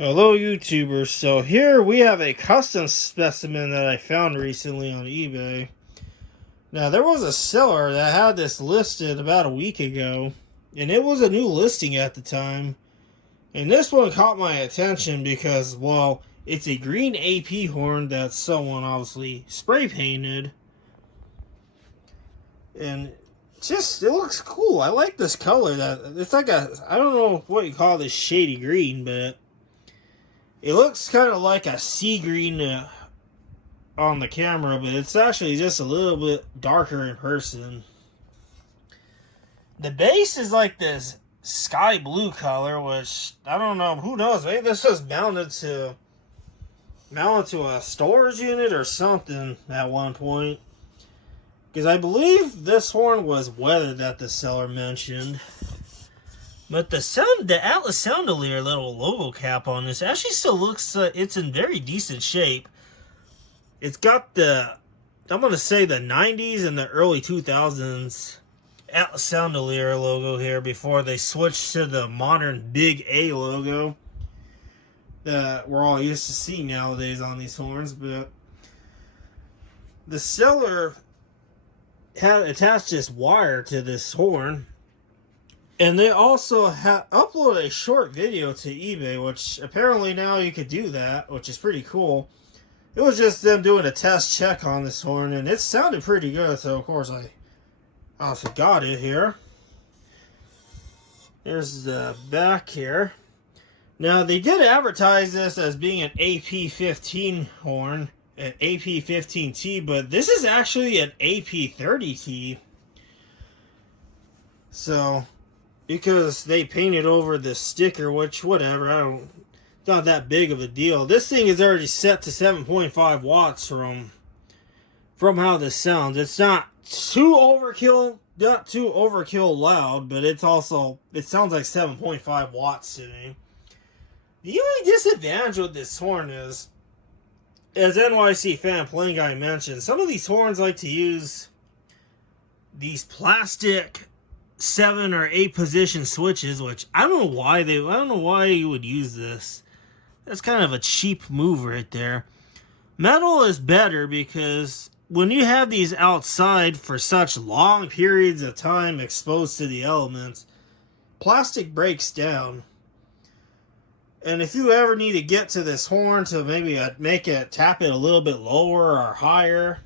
Hello YouTubers, so here we have a custom specimen that I found recently on eBay. Now there was a seller that had this listed about a week ago, and it was a new listing at the time. And this one caught my attention because, well, it's a green AP horn that someone obviously spray painted. And it looks cool. I like this color. That it's like I don't know what you call this shady green, but it looks kind of like a sea green on the camera, but it's actually just a little bit darker in person. The base is like this sky blue color, which I don't know. Who knows? Maybe this was mounted to a storage unit or something at one point. Because I believe this horn was weathered that the seller mentioned. But the Atlas Soundolier little logo cap on this actually still looks, it's in very decent shape. It's got I'm going to say the 90s and the early 2000s Atlas Soundolier logo here before they switched to the modern big A logo that we're all used to seeing nowadays on these horns. But the seller had attached this wire to this horn. And they also uploaded a short video to eBay, which apparently now you could do that, which is pretty cool. It was just them doing a test check on this horn, and it sounded pretty good, so of course I also got it here. There's the back here. Now, they did advertise this as being an AP-15 horn, an AP-15T, but this is actually an AP-30T. So, because they painted over the sticker, which, whatever, it's not that big of a deal. This thing is already set to 7.5 watts from how this sounds. It's not too overkill loud, but it sounds like 7.5 watts to me. The only disadvantage with this horn is, as NYC fan Playing Guy mentioned, some of these horns like to use these plastic 7 or 8 position switches, which I don't know why you would use this. That's kind of a cheap move right there. Metal is better because when you have these outside for such long periods of time exposed to the elements, plastic breaks down. And if you ever need to get to this horn to maybe tap it a little bit lower or higher,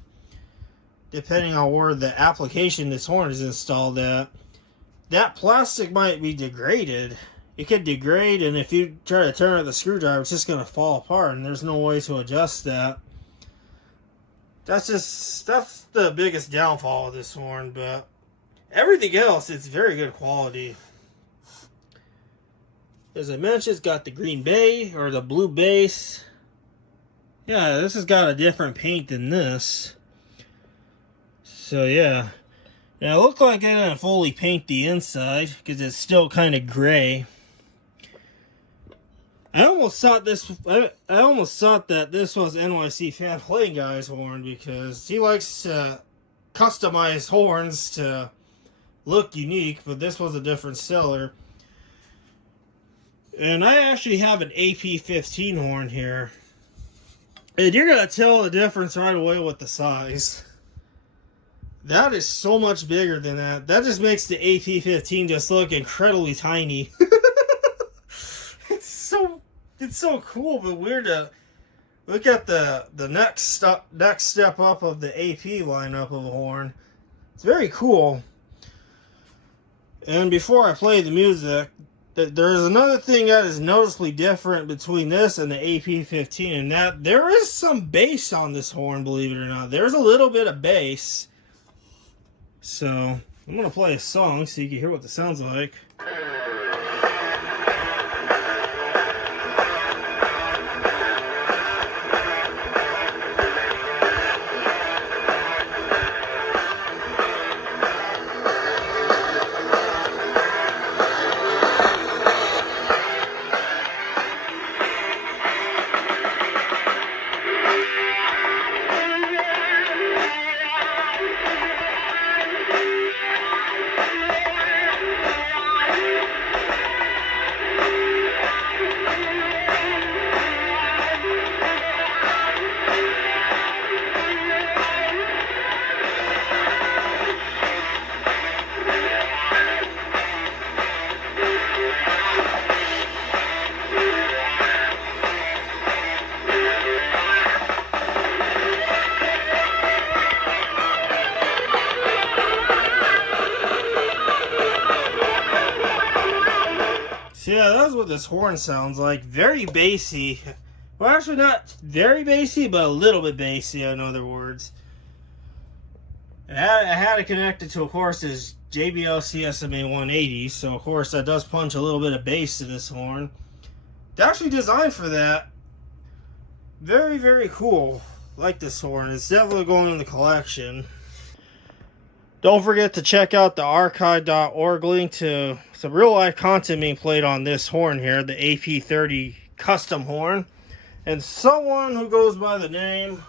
depending on where the application this horn is installed at, that plastic might be degraded. It could degrade, and if you try to turn it with a screwdriver, it's just going to fall apart, and there's no way to adjust that. That's the biggest downfall of this horn, but everything else, it's very good quality. As I mentioned, it's got the green bay, or the blue base. Yeah, this has got a different paint than this. So, yeah. Now, it looked like I didn't fully paint the inside, because it's still kind of gray. I almost thought that this was NYC fan Playing Guy's horn, because he likes to customize horns to look unique, but this was a different seller. And I actually have an AP-15 horn here. And you're going to tell the difference right away with the size. That is so much bigger than that. That just makes the AP-15 just look incredibly tiny. It's so cool, but weird to look at the next step up of the AP lineup of a horn. It's very cool. And before I play the music, there's another thing that is noticeably different between this and the AP-15, and that there is some bass on this horn, believe it or not. There's a little bit of bass. So, I'm going to play a song so you can hear what it sounds like. what this horn sounds like. Very bassy. Well, actually not very bassy, but a little bit bassy, in other words. I had it connected to, of course, this JBL CSMA 180, so of course that does punch a little bit of bass to this horn. It's actually designed for that. Very, very cool. Like this horn. It's definitely going in the collection. Don't forget to check out the archive.org link to some real life content being played on this horn here, the AP-30 custom horn. And someone who goes by the name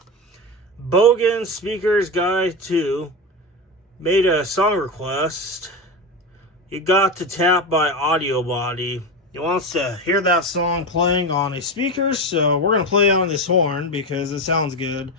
Bogan Speakers Guy 2 made a song request. You Got to Tap by Audio Body. He wants to hear that song playing on a speaker, so we're going to play on this horn because it sounds good.